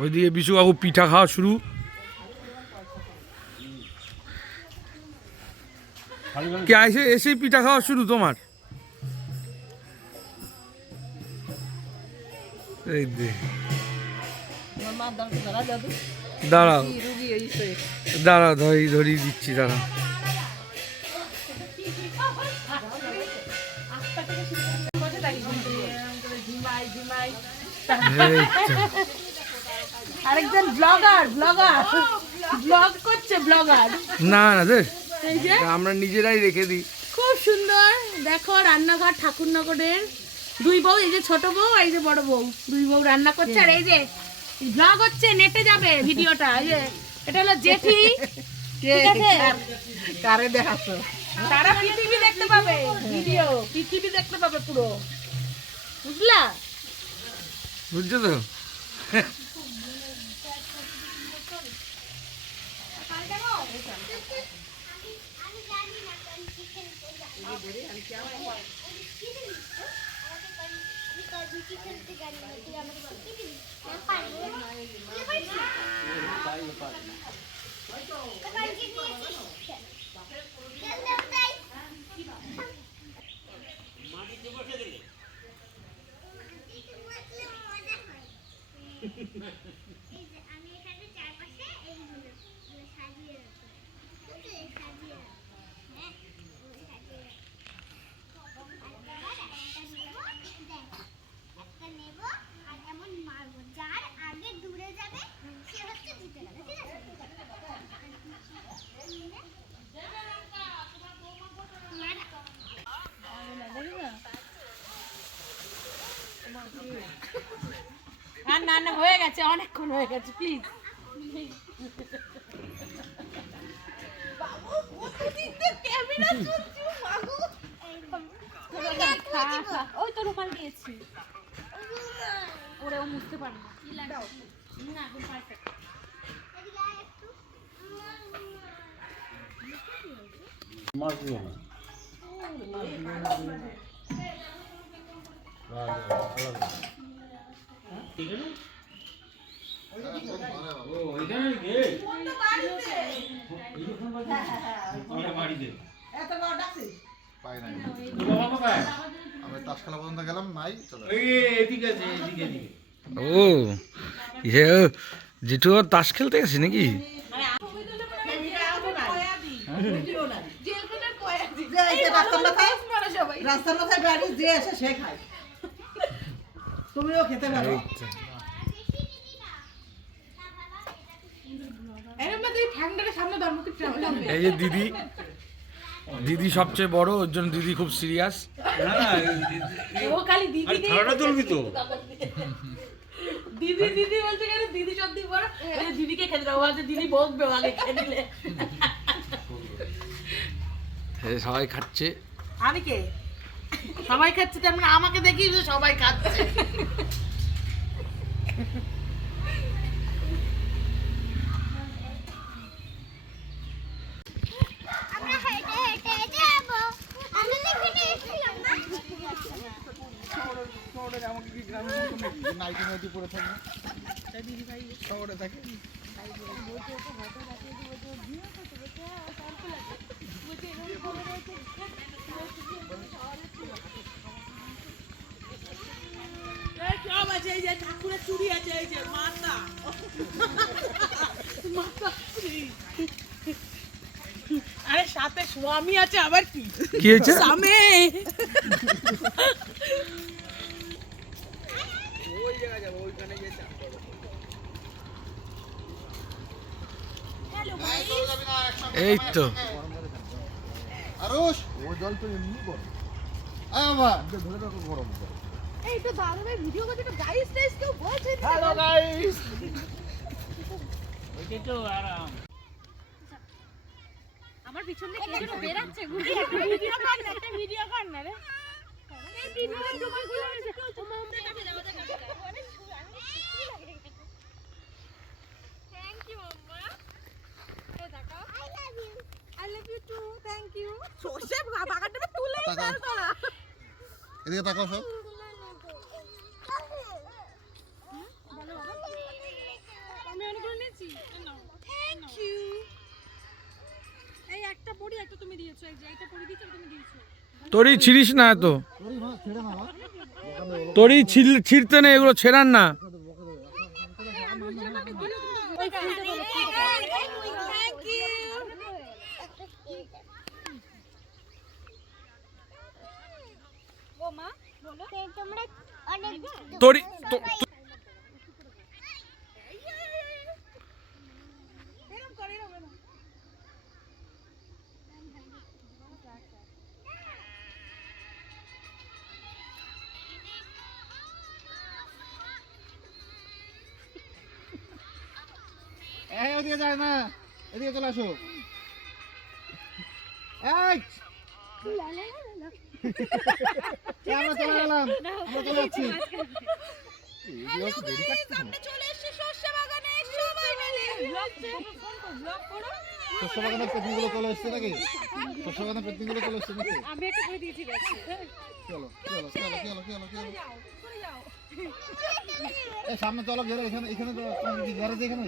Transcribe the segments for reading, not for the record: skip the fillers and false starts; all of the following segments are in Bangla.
ওইদিকে বিশুবাবু পিঠা খাওয়া শুরু। কে এসেই পিঠা খাওয়া শুরু তোমার? এই দে দাঁড়াও দাঁড়াও, ধরিয়ে দিচ্ছি, দাঁড়াও। আরেকজন ব্লগার ব্লগ করছে ব্লগার। না না দে, আমরা নিজেরাই রেখে দিই। খুব সুন্দর দেখো রান্নাঘর ঠাকুরনগরের। দুই বউ, এই যে ছোট বউ আর এই যে বড় বউ, দুই বউ রান্না করছে। আর এই যে ব্লগ হচ্ছে, নেটে যাবে ভিডিওটা। এই যে এটা হলো জেঠি, ঠিক আছে? কারে দেখাচ্ছ? তারা পৃথিবী দেখতে পাবে, ভিডিও পৃথিবী দেখতে পাবে পুরো, বুঝলা? বুঝছো তো? না না হয়ে গেছে, অনেকক্ষণ হয়ে গেছে, প্লিজ। ওই তো রুমাল দিয়েছি, ওরেও মুছতে পারবো না। ও জেঠু তাস খেলতে গেছে নাকি? রাস্তার মাথায় বাড়ি যে এসে সে খায়, তুমিও খেতে পারো। এই যে দিদি সবচেয়ে বড়, ওর জন্য দিদি খুব সিরিয়াস। দিদি দিদি বলছে কেন? দিদি সব দিন বড়, দিদিকে খেতে দাও, দিদি বকবে আগে খেয়ে নিলে। সবাই খাচ্ছে। আমি কে? সবাই খাচ্ছে, তার মানে আমাকে দেখি সবাই খাচ্ছে। শহরে থাকে। সব আছে, এই যে ঠাকুরের চুড়ি আছে, এই যে মাতা মাতা চুড়ি। আরে সাথে স্বামী আছে, আবার কি কি হয়েছে? স্বামী। এই তো এই তো দাদা ভাই ভিডিও করতে, তো গাইস টাইস কেউ বলছে। হ্যালো গাইস, ওইটাই তো আরাম। আমার পিছন থেকে কে যেন বেরাচ্ছে, ঘুরে ভিডিও কর না, একটা ভিডিও কর না রে। এই ভিডিও তোমার ঘুরে আছে, ও মামা কাছে যাও, থ্যাংক ইউ মাম্মা। এই দেখো, I love you too, thank you. সরষে বাগানটা তুলে শেয়ার করা। এদিকে তাকাও সব। তোরই ছিড়িস না এত, তোরই ছিঁড়তে নেই, এগুলো ছেড়ার না। তোরই ওদিকে যায় না, এদিকে চলে আসো। এই আমরা চলে গেলাম, আমরা চলে যাচ্ছি। শস্য বাগানের পেতনিগুলো চলে এসছে নাকি? শস্য বাগানের পেতনিগুলো চলে এসছে নাকি? চলো চলো চলো চলো চলো চলো। এই সামনে চলো, ঘেরো এখানে, এখানে তো গ্যারেজ এখানে।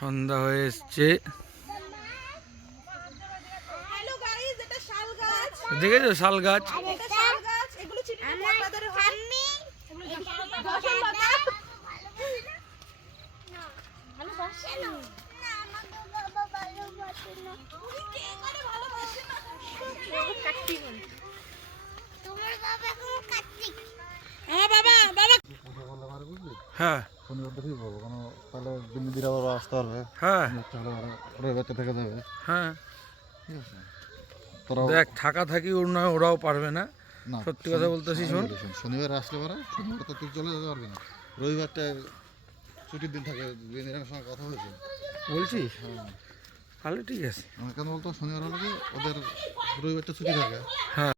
সন্ধ্যা হয়ে এসছে, হ্যালো গাইস, এটা শাল গাছ। দেখেছো শাল গাছ? এটা শাল গাছ, এগুলো চিনি বাজারে হয়। দর্শন পাতা। ভালোবাসে না। না, আমাকে বাবা ভালোবাসে না। তুমি কে করে ভালোবাসে না? কার্তিক বলে। তোমার বাবা কোন কার্তিক? হ্যাঁ বাবা, বাবা। হ্যাঁ শনিবারটা ঠিক বলবো, কারণ তাহলে দিনদিরা বাবা আসতে পারবে। হ্যাঁ রবিবারটা থেকে যাবে। হ্যাঁ, ঠিক আছে, তোরা দেখ থাকা থাকি ওর নয়, ওরাও পারবে না। না, সত্যি কথা বলতেছি, শোন। শনিবার আসলে পরে শনিবার তো তুই চলে যেতে পারবি না, রবিবারটা ছুটির দিন থাকে। দিনের সঙ্গে কথা হয়েছে, বলছিস? হ্যাঁ। তাহলে ঠিক আছে। কেন বলতো, শনিবার হলে কি ওদের রবিবারটা ছুটি থাকে। হ্যাঁ।